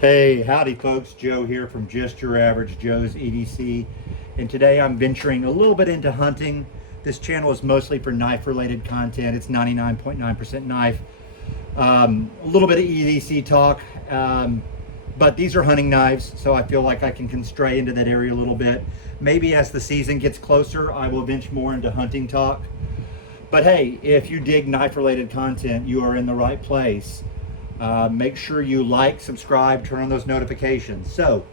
Hey, howdy folks, Joe here from Just Your Average Joe's EDC, and today I'm venturing a little bit into hunting. This channel is mostly for knife related content. It's 99.9% knife. A little bit of EDC talk, but these are hunting knives, so I feel like I can stray into that area a little bit. Maybe as the season gets closer, I will venture more into hunting talk. But hey, if you dig knife related content, you are in the right place. Make sure you like, subscribe, turn on those notifications. So,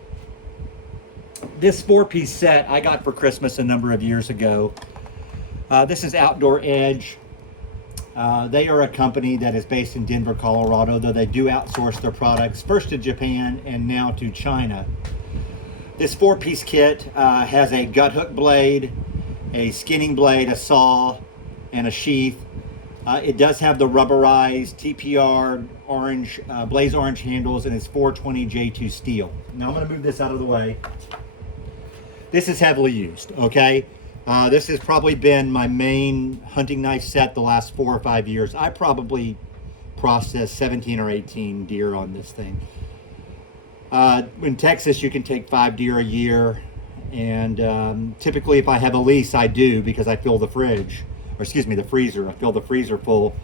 this 4-piece set I got for Christmas a number of years ago. This is Outdoor Edge. They are a company that is based in Denver, Colorado, though they do outsource their products first to Japan and now to China. This 4-piece kit has a gut hook blade, a skinning blade, a saw, and a sheath. It does have the rubberized TPR orange, blaze orange handles, and it's 420 J2 steel. Now I'm going to move this out of the way. This is heavily used, okay? This has probably been my main hunting knife set the last 4 or 5 years. I probably processed 17 or 18 deer on this thing. In Texas, you can take 5 deer a year, and typically if I have a lease, I do, because I fill the fridge. Or excuse me, the freezer. I fill the freezer full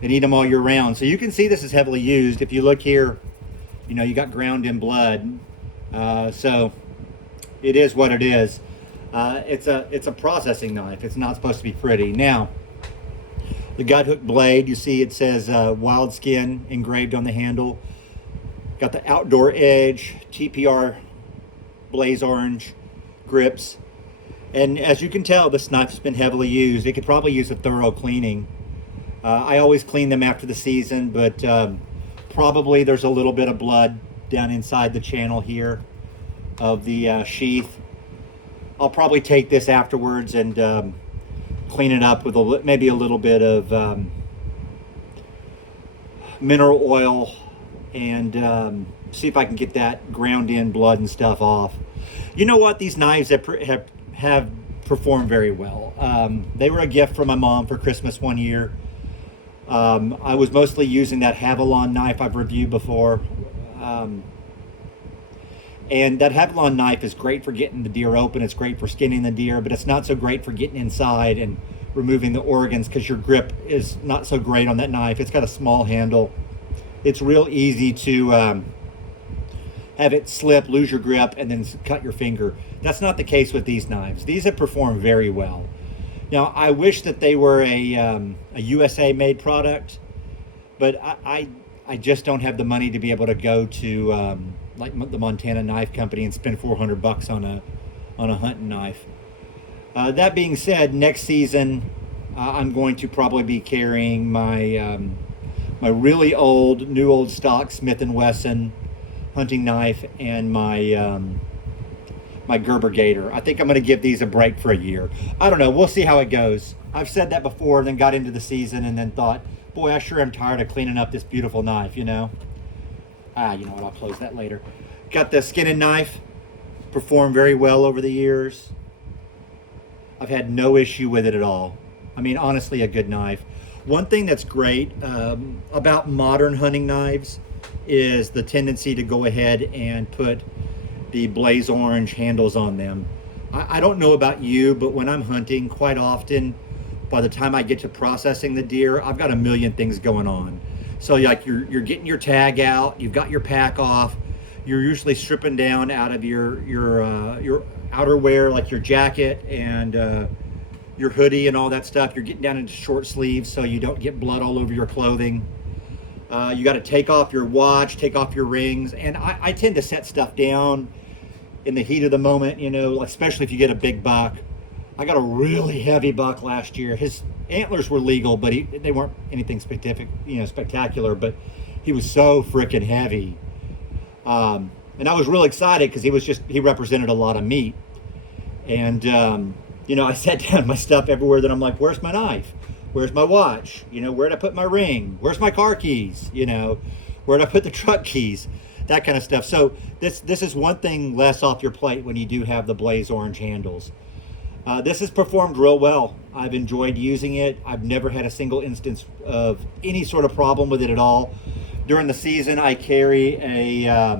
and eat them all year round. So you can see this is heavily used. If you look here, you know, you got ground in blood. So it is what it is. It's a processing knife. It's not supposed to be pretty. Now, the gut hook blade, you see it says Wild Skin engraved on the handle. Got the Outdoor Edge TPR blaze orange grips. And as you can tell, this knife's been heavily used. It could probably use a thorough cleaning. I always clean them after the season, but probably there's a little bit of blood down inside the channel here of the sheath. I'll probably take this afterwards and clean it up with maybe a little bit of mineral oil and see if I can get that ground in blood and stuff off. You know what? These knives have performed very well. They were a gift from my mom for Christmas one year. I was mostly using that Havalon knife I've reviewed before. And that Havalon knife is great for getting the deer open. It's great for skinning the deer, but it's not so great for getting inside and removing the organs because your grip is not so great on that knife. It's got a small handle. It's real easy to have it slip, lose your grip, and then cut your finger. That's not the case with these knives. These have performed very well. Now, I wish that they were a USA-made product, but I just don't have the money to be able to go to like the Montana Knife Company and spend $400 on a hunting knife. That being said, next season I'm going to probably be carrying my my really old, new old stock Smith & Wesson hunting knife and my my Gerber Gator. I think I'm going to give these a break for a year. I don't know. We'll see how it goes. I've said that before, then got into the season and then thought, boy, I sure am tired of cleaning up this beautiful knife, you know. You know what? I'll close that later. Got the skinning knife. Performed very well over the years. I've had no issue with it at all. I mean, honestly, a good knife. One thing that's great about modern hunting knives is the tendency to go ahead and put the blaze orange handles on them. I don't know about you, but when I'm hunting, quite often, by the time I get to processing the deer, I've got a million things going on. So like you're getting your tag out, you've got your pack off, you're usually stripping down out of your outerwear, like your jacket and your hoodie and all that stuff. You're getting down into short sleeves so you don't get blood all over your clothing. You got to take off your watch, take off your rings, and I tend to set stuff down in the heat of the moment, you know, especially if you get a big buck. I got a really heavy buck last year. His antlers were legal, but they weren't anything spectacular, but he was so freaking heavy. And I was real excited because he represented a lot of meat. And, you know, I set down my stuff everywhere that I'm like, where's my knife? Where's my watch? You know, where'd I put my ring? Where's my car keys? You know, where'd I put the truck keys? That kind of stuff. So this is one thing less off your plate when you do have the blaze orange handles. This has performed real well. I've enjoyed using it. I've never had a single instance of any sort of problem with it at all. During the season, I carry a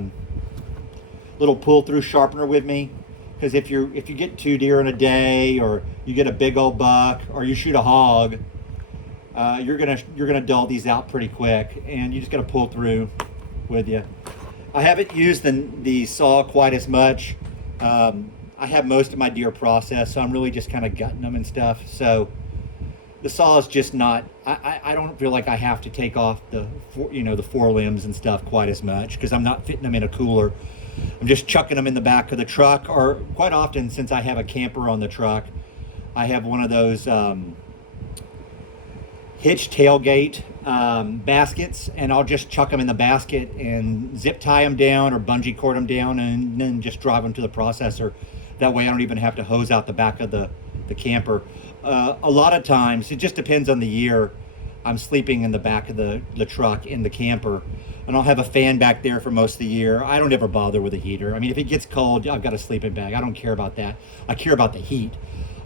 little pull-through sharpener with me, because if you get 2 deer in a day, or you get a big old buck, or you shoot a hog, you're gonna dull these out pretty quick, and you just gotta pull through with you. I haven't used the saw quite as much. I have most of my deer processed, so I'm really just kind of gutting them and stuff. So the saw is just not, I don't feel like I have to take off the forelimbs and stuff quite as much, because I'm not fitting them in a cooler. I'm just chucking them in the back of the truck, or quite often, since I have a camper on the truck, I have one of those hitch tailgate baskets, and I'll just chuck them in the basket and zip tie them down or bungee cord them down, and then just drive them to the processor. That way I don't even have to hose out the back of the camper. A lot of times, it just depends on the year, I'm sleeping in the back of the truck in the camper, and I'll have a fan back there for most of the year. I don't ever bother with a heater. I mean, if it gets cold, I've got a sleeping bag. I don't care about that. I care about the heat.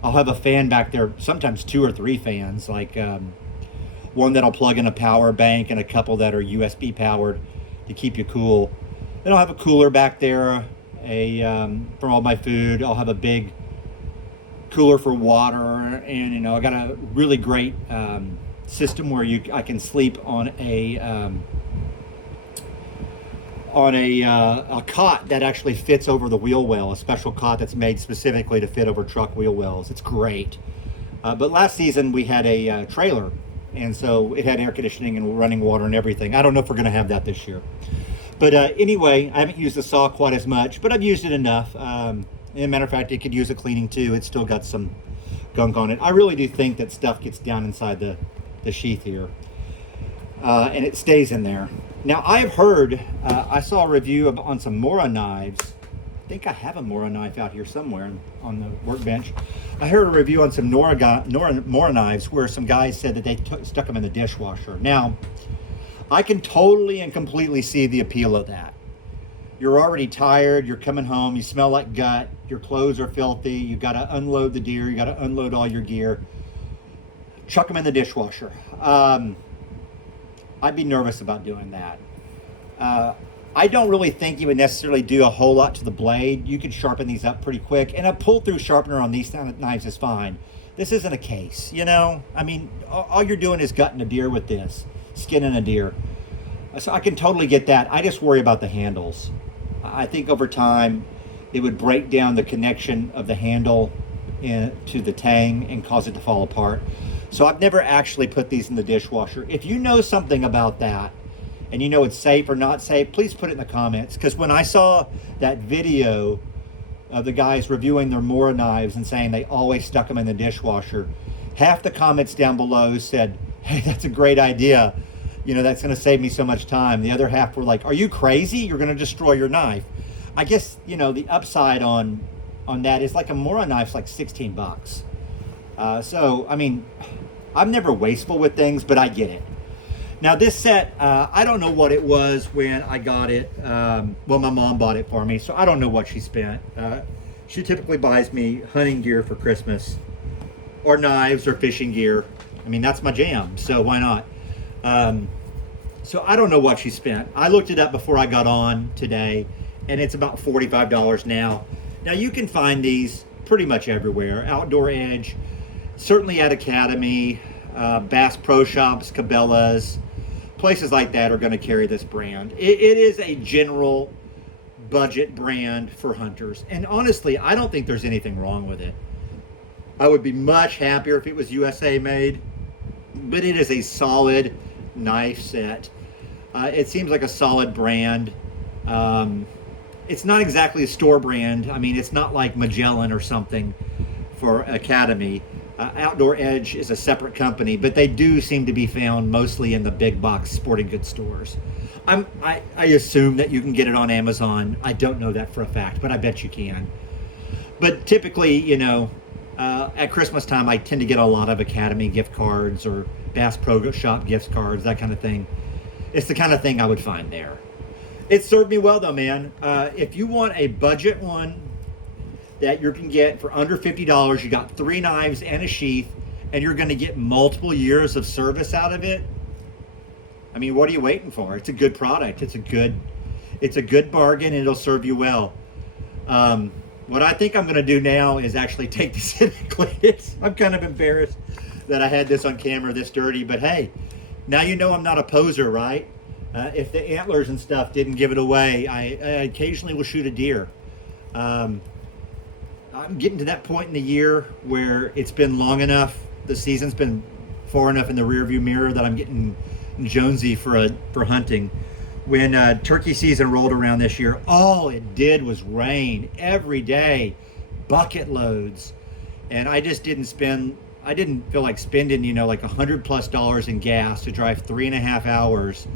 I'll have a fan back there, sometimes 2 or 3 fans, like one that'll plug in a power bank and a couple that are USB powered to keep you cool. Then I'll have a cooler back there, for all my food. I'll have a big cooler for water, and I got a really great system where I can sleep on a cot that actually fits over the wheel well, a special cot that's made specifically to fit over truck wheel wells. It's great. But last season we had a trailer, and so it had air conditioning and running water and everything. I don't know if we're going to have that this year. But anyway, I haven't used the saw quite as much, but I've used it enough. As a matter of fact, it could use a cleaning too. It's still got some gunk on it. I really do think that stuff gets down inside the sheath here, and it stays in there. Now, I've heard, I saw a review on some Mora knives. I think I have a Mora knife out here somewhere on the workbench. I heard a review on some Mora knives where some guys said that they stuck them in the dishwasher. Now, I can totally and completely see the appeal of that. You're already tired, you're coming home, you smell like gut, your clothes are filthy, you gotta unload the deer, you gotta unload all your gear. Chuck them in the dishwasher. I'd be nervous about doing that. I don't really think you would necessarily do a whole lot to the blade. You can sharpen these up pretty quick, and a pull-through sharpener on these kind of knives is fine. This isn't a case, I mean, all you're doing is gutting a deer with this, skinning a deer. So I can totally get that. I just worry about the handles. I think over time, it would break down the connection of the handle to the tang and cause it to fall apart. So I've never actually put these in the dishwasher. If you know something about that, and you know it's safe or not safe, please put it in the comments. Because when I saw that video of the guys reviewing their Mora knives and saying they always stuck them in the dishwasher, half the comments down below said, hey, that's a great idea. That's going to save me so much time. The other half were like, are you crazy? You're going to destroy your knife. I guess, the upside on that is like a Mora knife's like $16. So, I mean, I'm never wasteful with things, but I get it. Now this set, I don't know what it was when I got it. Well, my mom bought it for me, so I don't know what she spent. She typically buys me hunting gear for Christmas, or knives or fishing gear. I mean, that's my jam, so why not? So I don't know what she spent. I looked it up before I got on today, and it's about $45 now. Now you can find these pretty much everywhere. Outdoor Edge, certainly at Academy, Bass Pro Shops, Cabela's, places like that are going to carry this brand. It is a general budget brand for hunters, and honestly, I don't think there's anything wrong with it. I would be much happier if it was USA made, but it is a solid knife set. It seems like a solid brand. It's not exactly a store brand. I mean, it's not like Magellan or something for Academy. Outdoor Edge is a separate company, but they do seem to be found mostly in the big box sporting goods stores. I assume that you can get it on Amazon. I don't know that for a fact, but I bet you can. But typically, at Christmas time, I tend to get a lot of Academy gift cards or Bass Pro Shop gift cards, that kind of thing. It's the kind of thing I would find there. It served me well though, man. If you want a budget one that you can get for under $50, you got 3 knives and a sheath, and you're going to get multiple years of service out of it. I mean, what are you waiting for? It's a good product. It's a good bargain, and it'll serve you well. What I think I'm going to do now is actually take this in and clean it. I'm kind of embarrassed that I had this on camera this dirty, but hey, now you know I'm not a poser, right? If the antlers and stuff didn't give it away, I occasionally will shoot a deer. I'm getting to that point in the year where it's been long enough, the season's been far enough in the rearview mirror that I'm getting jonesy for hunting. When turkey season rolled around this year, all it did was rain every day, bucket loads, and I didn't feel like spending, like $100+ in gas to drive 3.5 hours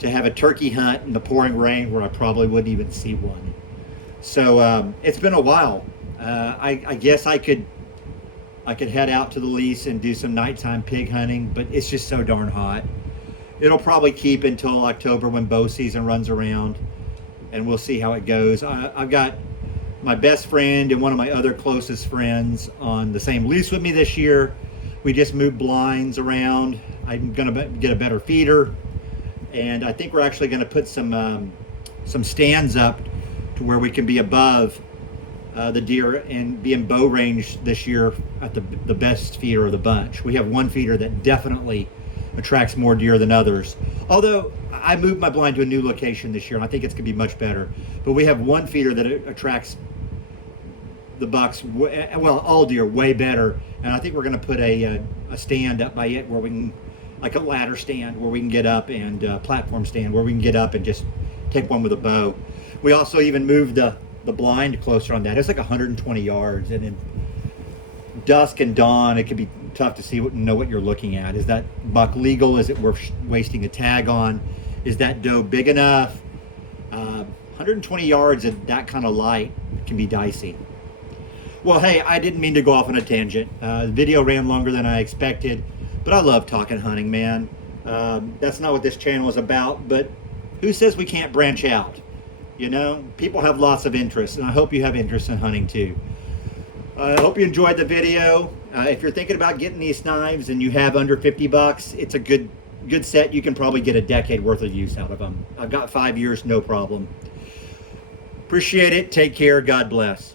to have a turkey hunt in the pouring rain where I probably wouldn't even see one. So it's been a while. I guess I could head out to the lease and do some nighttime pig hunting, but it's just so darn hot. It'll probably keep until October when bow season runs around, and we'll see how it goes. I've got my best friend and one of my other closest friends on the same lease with me this year. We just moved blinds around. I'm gonna get a better feeder, and I think we're actually gonna put some stands up to where we can be above the deer and be in bow range this year at the best feeder of the bunch. We have one feeder that definitely attracts more deer than others. Although I moved my blind to a new location this year, and I think it's gonna be much better. But we have one feeder that attracts the bucks, well, all deer way better. And I think we're gonna put a stand up by it where we can, like a ladder stand where we can get up, and a platform stand where we can get up and just take one with a bow. We also even moved the blind closer on that. It's like 120 yards, and in dusk and dawn, it can be tough to know what you're looking at. Is that buck legal? Is it worth wasting a tag on? Is that doe big enough? 120 yards at that kind of light can be dicey. Well, hey, I didn't mean to go off on a tangent. The video ran longer than I expected, but I love talking hunting, man. That's not what this channel is about, but who says we can't branch out? People have lots of interests, and I hope you have interest in hunting too. I hope you enjoyed the video. If you're thinking about getting these knives and you have under $50, it's a good set. You can probably get a decade worth of use out of them. I've got 5 years, no problem. Appreciate it. Take care. God bless.